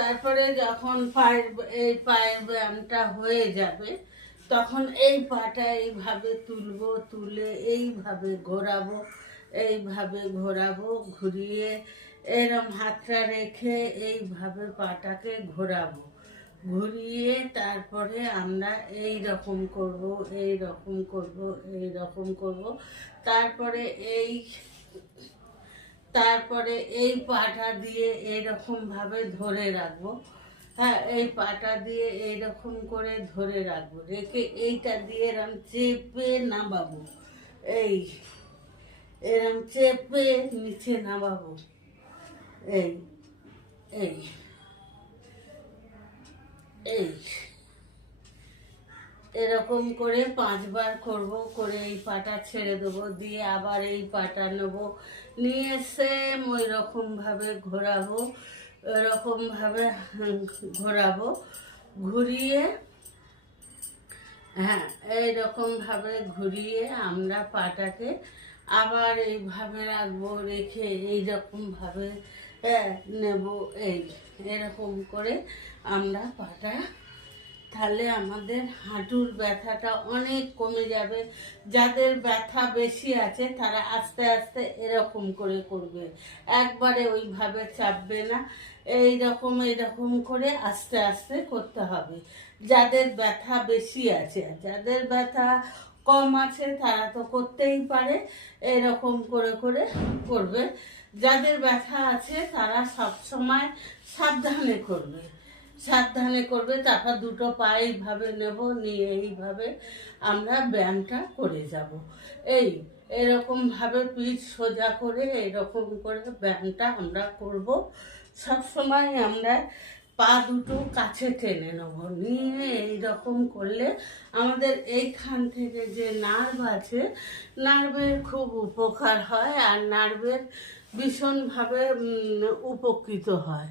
তারপরে যখন পায়ের ব্যায়ামটা হয়ে যাবে তখন এই পাটা এইভাবে তুলবো, তুলে এইভাবে ঘোরাবো, ঘুরিয়ে এরম হাতটা রেখে এইভাবে পাটাকে ঘুরিয়ে তারপরে আমরা এই রকম করব। তারপরে এই পাটা দিয়ে এরকম ভাবে ধরে রাখবো। হ্যাঁ, এই পাটা দিয়ে এইরকম করে ধরে রাখবো, রেখে এইটা দিয়ে এরম চেপে নামাবো। এরম চেপে নিচে নামাবো। এই এই এই এরকম করে 5 বার করব, করে এই পাটা ছেড়ে দেবো, দিয়ে আবার এই পাটা নেবো, নিয়ে সেম ওই রকমভাবে ঘোরাবো, ঘুরিয়ে হ্যাঁ এইরকমভাবে ঘুরিয়ে আমরা পাটাকে আবার এইভাবে রাখবো, রেখে এইরকমভাবে নেব। এরকম করে আমরা পাটা, তাহলে আমাদের হাঁটুর ব্যথাটা অনেক কমে যাবে। যাদের ব্যথা বেশি আছে তারা আস্তে আস্তে এরকম করে করবে, একবারে ওইভাবে চাপবে না। এইরকম করে আস্তে আস্তে করতে হবে। যাদের ব্যথা বেশি আছে, যাদের ব্যথা কম আছে তারা তো করতেই পারে, এরকম করে করবে। যাদের ব্যথা আছে তারা সব সময় সাবধানে করবে। তারপর দুটো পা এইভাবে নেব, নিয়ে এইভাবে আমরা ব্যায়ামটা করে যাব। এরকমভাবে পিঠ সোজা করে এরকম করে ব্যায়ামটা আমরা করব। সব সময় আমরা পা দুটো কাছে টেনে নেব, নিয়ে এইরকম করলে আমাদের এইখান থেকে যে নার্ভ আছে, নার্ভের খুব উপকার হয়, আর নার্ভের ভীষণভাবে উপকৃত হয়।